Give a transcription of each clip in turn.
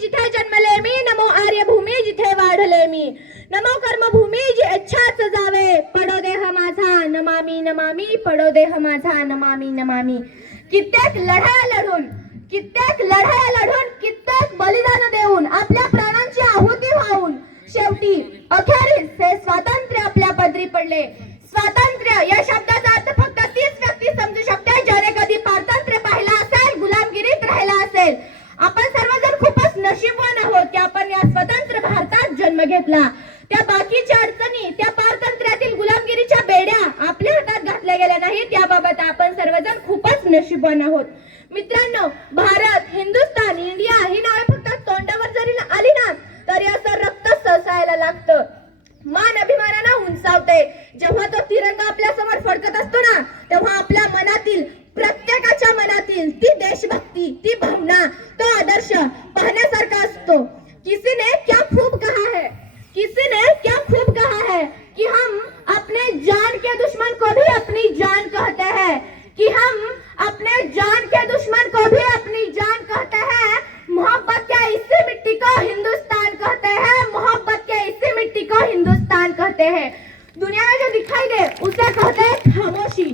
जिथे जन्मले मी नमो आर्यभूमी जिथे वाढले मी नमो कर्मभूमी जी इच्छाच जावे पडो देह माझा नमामी नमामी पडो देह माझा नमामी नमामी. कित्येक लढाया लढून कित्येक लढाया लढून कित्येक बलिदान देऊन आपल्या प्राणा जन्म त्या बाकीच्या अडचणी त्या पारतंत्र्यातील गुलामगिरीच्या बेड्या आपल्या हातात घातल्या गेल्या नाहीत. याबाबत आपण सर्वजण खूपच नशिबान आहोत. मित्रांनो भारत हिंदुस्थान इंडिया ही नावे फक्त तोंडावर जरी आली ना तरी असं रक्त ससायला लागतं. मान अभिमानानं उंचावते जेव्हा तो तिरंगा आपल्यासमोर फडकत असतो ना तेव्हा आपल्या मनातील प्रत्येकाच्या मनातील ती देशभक्ती ती भावना तो आदर्श पाहण्यासारखा असतो. किसीने ने क्या खूब कहा है किसी ने क्या खूब कहा है कि हम अपने जान के दुश्मन को भी अपनी जान कहते हैं कि हम अपने जान के दुश्मन को भी अपनी जान कहते हैं मोहब्बत के इसी मिट्टी को हिंदुस्तान कहते हैं मोहब्बत के इसी मिट्टी को हिंदुस्तान कहते हैं दुनिया में जो दिखाई दे उसे कहते हैं खामोशी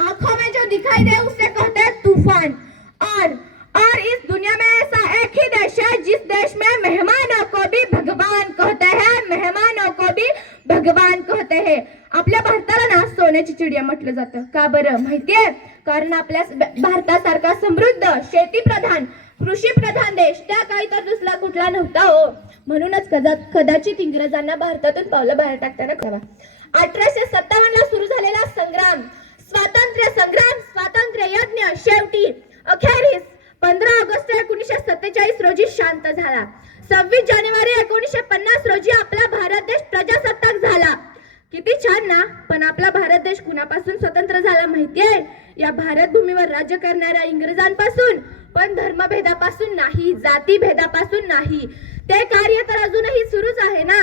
आंखों में जो दिखाई दे उसे कहते हैं तूफान। और और इस दुनिया में ऐसा एक ही देश है जिस देश में मेहमानों को भी भगवान कहते हैं मेहमानों को भी भगवान कहते हैं। आपल्या भारताला ना सोन्याची चिडिया म्हटलं जातं. का बरं? माहितीये कारण आपल्या भारतासारखा समृद्ध शेती प्रधान कृषी प्रधान देश त्या काही तर दुसरा कुठला नव्हता हो. म्हणूनच कदा कदाचित इंग्रजांना भारतातून पावलं बाहेर टाकताना करावा अठराशे सत्तावन्न ला सुरू झालेला संग्राम स्वातंत्र्य संग्राम स्वातंत्र्य यज्ञ शेवटी अखेरीस पंधरा ऑगस्ट एकोणीसशे सत्तेचाळीस रोजी शांत झाला. सव्वीस जानेवारी एकोणीसशे पन्नास रोजी आपला भारत देश प्रजासत्ताक झाला. किती छान ना? पण आपला भारत देश कुणापासून स्वतंत्र झाला माहितीये? या भारत भूमीवर राज्य करणाऱ्या इंग्रजांपासून. पण धर्मभेदापासून नाही जाती भेदापासून नाही. ते कार्य तर अजूनही सुरूच आहे ना?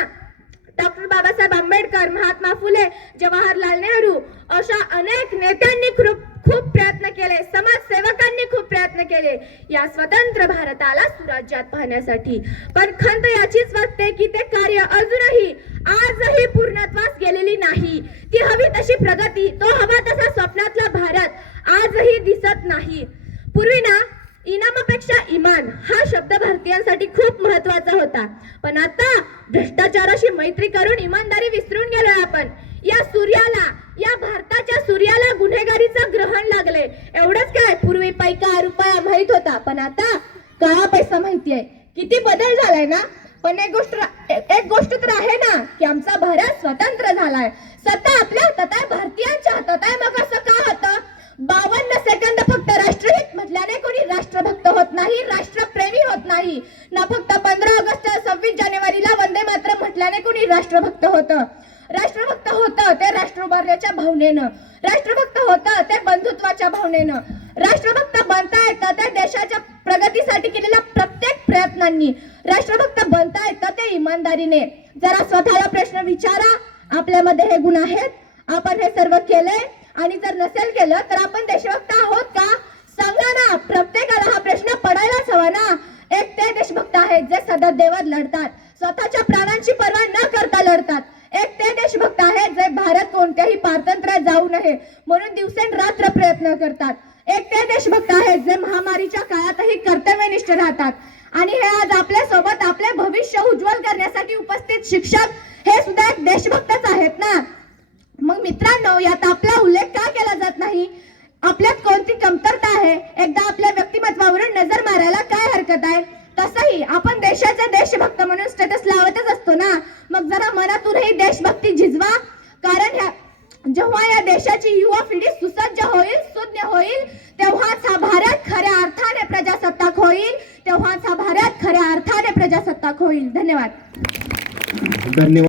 डॉक्टर बाबासाहेब आंबेडकर महात्मा फुले जवाहरलाल नेहरू अशा अनेक नेत्यांनी खूप खूप प्रयत्न केले. समाजसेवकांनी खूप प्रयत्न केले. या स्वतंत्र भारताला सुराज्यात पाहण्यासाठी. पण खंत याचीच वाटते की ते कार्य अजूनही आजही पूर्णत्वास गेलेली नाही. ती हवी तशी प्रगती तो हवा तसा स्वप्नातला भारत आजही दिसत नाही. पूर्वी ना इनामापेक्षा इमान हा शब्द भारतीयांसाठी खूप महत्त्वाचा होता. पण आता भ्रष्टाचाराशी मैत्री करून इमानदारी विसरून गेलोय आपण. या सूर्याला या भारताच्या सूर्याला गुन्हेगारीचं ग्रहण लागले एवढंच काय पूर्वी पैका रुपया माहीत होता पण आता काळा पैसा माहितीये. किती बदल झालाय ना? पण एक गोष्ट एक गोष्ट तर आहे ना की आमचा भारत स्वतंत्र झालाय. सत्ता आपल्या हातात आहे भारतीयांच्या हातात आहे मग असं का होतं? बावन्न सेकंद राष्ट्रभक्त होत नाही राष्ट्रप्रेमी होत नाही. ना फक्त पंधरा ऑगस्ट सव्वीस जानेवारीला वंदे मात्र म्हटल्याने कोणी राष्ट्रभक्त होतं? राष्ट्रभक्त होतं ते राष्ट्रोभार्याच्या भावनेनं. राष्ट्रभक्त होतं ते बंधुत्वाच्या भावनेनं. राष्ट्रभक्त बनता येतं ते देशाच्या प्रगतीसाठी केलेल्या प्रत्येक प्रयत्नांनी. राष्ट्रभक्त बनता येतं ते इमानदारीने. जरा स्वतःला प्रश्न विचारा. आपल्यामध्ये हे गुण आहेत. आपण हे सर्व केलंय. आणि जर नसेल केलं तर आपण देशभक्त आहोत का? सांगा ना प्रत्येकाला हा प्रश्न पडायलाच हवा ना. एक ते देशभक्त आहेत जे सदा देवात लढतात. स्वतःच्या प्राणांची पर्वा न करता लढतात. एक ते देशभक्त आहेत जे भारत कोणत्याही पारतंत्र्यात जाऊ नये म्हणून दिवसेंरात्र प्रयत्न करतात. एक ते देशभक्त आहेत जे महामारीच्या काळातही कर्तव्यनिष्ठ राहतात. आणि हे आज आपल्यासोबत आपले भविष्य उज्ज्वल करण्यासाठी उपस्थित शिक्षक हे सुद्धा एक देशभक्तच आहेत ना. मग मित्रांनो यात आपला उल्लेख का केला जात नाही आपल्यात कोणती कमतरता आहे एकदा आपल्या व्यक्तिमत्वावरून नजर मारायला काय हरकत आहे तसंही आपण देशाचे देशभक्त म्हणून स्टेटस असतो ना मग जरा मनातूनही देशभक्ती झिजवा. कारण ह्या जेव्हा या देशाची युवा पिढी सुसज्ज होईल सुज्ञ होईल तेव्हाच हा भारत खऱ्या अर्थाने प्रजासत्ताक होईल तेव्हाच हा भारत खऱ्या अर्थाने प्रजासत्ताक होईल. धन्यवाद. धन्यवाद.